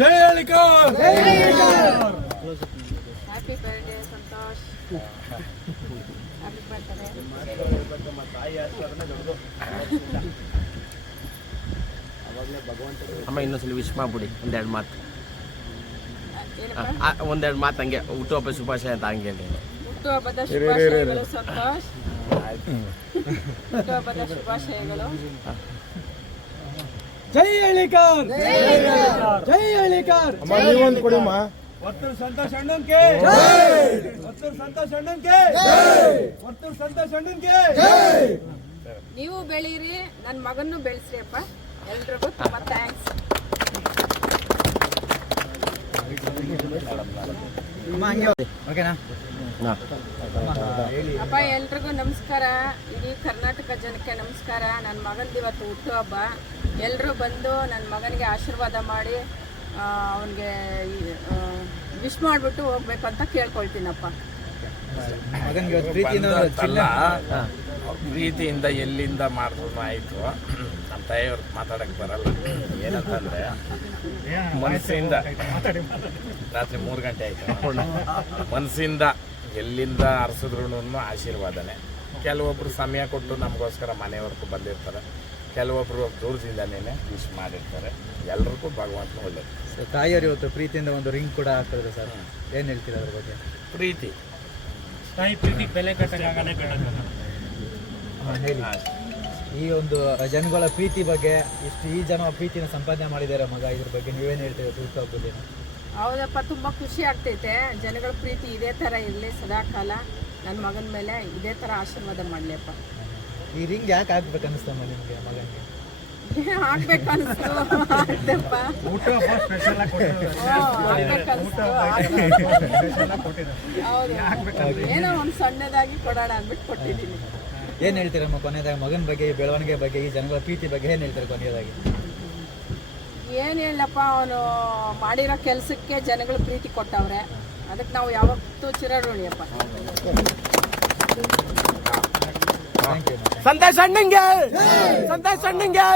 ಹೇಳಿಕಾ happy birthday Santosh happy birthday ಅಮ್ಮ ಇನ್ನೊಂದ್ಸಲ wish ಮಾಡ್ಬಿಡಿ. ಒಂದೆರಡು ಮಾತು. ಒಂದೆರಡು ಮಾತು ಹಂಗೆ ಹುಟ್ಟುಹಬ್ಬ ಶುಭಾಶಯ ಅಂತ ಹಂಗೆ ಹುಟ್ಟುಹಬ್ಬದ ಶುಭಾಶಯಗಳು ಸಂತೋಷ್. ಹುಟ್ಟುಹಬ್ಬದ ಶುಭಾಶಯಗಳು ಜೈ ಹಳ್ಳಿಕಾರ್ ಜೈ ಹಳ್ಳಿಕಾರ್ ನೀವೊಂದು ಕೊಡಿಮ್ಮ. ಒತ್ತೂರು ಸಂತೋಷ್ ಅಣ್ಣನ್ಗೆ ಒತ್ತೂರು ಸಂತೋಷ್ ಅಣ್ಣನ್ಗೆ ಒತ್ತೂರು ಸಂತೋಷ್ ಅಣ್ಣನ್ಗೆ ನೀವು ಬೆಳೀರಿ ನನ್ನ ಮಗನ್ನು ಬೆಳೆಸ್ರಿ ಅಪ್ಪ. ಎಲ್ರಿಗೂ ತುಂಬ ಥ್ಯಾಂಕ್ಸ್ ಓಕೆನಾ? ಅಪ್ಪ ಎಲ್ರಿಗೂ ನಮಸ್ಕಾರ. ಇಡೀ ಕರ್ನಾಟಕ ಜನಕ್ಕೆ ನಮಸ್ಕಾರ. ನನ್ನ ಮಗನದು ಇವತ್ತು ಹುಟ್ಟುಹಬ್ಬ ಎಲ್ಲರೂ ಬಂದು ನನ್ನ ಮಗನಿಗೆ ಆಶೀರ್ವಾದ ಮಾಡಿ ಅವನಿಗೆ ವಿಶ್ ಮಾಡಿಬಿಟ್ಟು ಹೋಗ್ಬೇಕು ಅಂತ ಕೇಳ್ಕೊಳ್ತೀನಪ್ಪ. ಪ್ರೀತಿಯಿಂದ ಎಲ್ಲಿಂದ ಮಾಡಿದ್ರು ಆಯಿತು. ನಮ್ಮ ತಾಯಿಯವ್ರು ಮಾತಾಡಕ್ಕೆ ಬರಲ್ಲ. ಏನಂತಂದ್ರೆ ಮನಸ್ಸಿಂದ. ರಾತ್ರಿ ಮೂರು ಗಂಟೆ ಆಯ್ತು. ಮನಸ್ಸಿಂದ ಎಲ್ಲಿಂದ ಹರಿಸಿದ್ರು ಆಶೀರ್ವಾದನೆ. ಕೆಲವೊಬ್ರು ಸಮಯ ಕೊಟ್ಟು ನಮಗೋಸ್ಕರ ಮನೆಯವರೆಗೂ ಬಂದಿರ್ತಾರೆ. ಕೆಲವೊಬ್ರು ದೂರದಿಂದನೇ ವಿಶ್ ಮಾಡಿರ್ತಾರೆ. ಎಲ್ರಿಗೂ ಭಗವಂತ ಒಳ್ಳೇದು. ತಾಯಿಯವರು ಇವತ್ತು ಪ್ರೀತಿಯಿಂದ ಒಂದು ರಿಂಗ್ ಕೂಡ ಹಾಕಿದ್ರು ಸರ್. ಏನು ಹೇಳ್ತೀರ ಅದ್ರ ಬಗ್ಗೆ? ಪ್ರೀತಿ. ತಾಯಿ ಪ್ರೀತಿ ಬೆಲೆ ಹೇಳಿ. ಈ ಒಂದು ಜನಗಳ ಪ್ರೀತಿ ಬಗ್ಗೆ ಇಷ್ಟು ಈ ಜನ ಪ್ರೀತಿನ ಸಂಪಾದನೆ ಮಾಡಿದ್ದಾರೆ ಮಗ ಇದ್ರ ಬಗ್ಗೆ ನೀವೇನು ಹೇಳ್ತೀರಾ? ಹುಟ್ಟುಹಬ್ಬದ ದಿನ ಹೌದಪ್ಪ ತುಂಬ ಖುಷಿ ಆಗ್ತೈತೆ. ಜನಗಳ ಪ್ರೀತಿ ಇದೇ ಥರ ಇರಲಿ ಸದಾಕಾಲ. ನನ್ನ ಮಗನ ಮೇಲೆ ಇದೇ ಥರ ಆಶೀರ್ವಾದ ಮಾಡಲಿಯಪ್ಪ. ಈ ರಿಂಗ್ ಯಾಕೆ ಹಾಕ್ಬೇಕು ಅನಿಸ್ತಮ್ಮ ನಿಮಗೆ ಮಗನಿಗೆ? ಹಾಕ್ಬೇಕು ಅನಿಸ್ತು. ಆಗ್ತಪ್ಪ ಹೌದು. ಏನೋ ಒಂದು ಸಣ್ಣದಾಗಿ ಕೊಡೋಣ ಅಂದ್ಬಿಟ್ಟು ಕೊಟ್ಟಿದ್ದೀನಿ. ಏನು ಹೇಳ್ತೀರಮ್ಮ ಕೊನೆಯದಾಗಿ ಮಗನ ಬಗ್ಗೆ ಬೆಳವಣಿಗೆ ಬಗ್ಗೆ ಈ ಜನಗಳ ಪ್ರೀತಿ ಬಗ್ಗೆ ಏನು ಹೇಳ್ತಾರೆ ಕೊನೆಯದಾಗಿ? ಏನು ಹೇಳಪ್ಪ ಅವನು ಮಾಡಿರೋ ಕೆಲಸಕ್ಕೆ ಜನಗಳು ಪ್ರೀತಿ ಕೊಟ್ಟವ್ರೆ ಅದಕ್ಕೆ ನಾವು ಯಾವತ್ತೂ ಚಿರಋಣಿಯಪ್ಪ ಥ್ಯಾಂಕ್ ಯು ಸಂತೋಷ್ ಅಣ್ಣಂಗೆ ಸಂತೋಷ್ ಅಣ್ಣಂಗೆ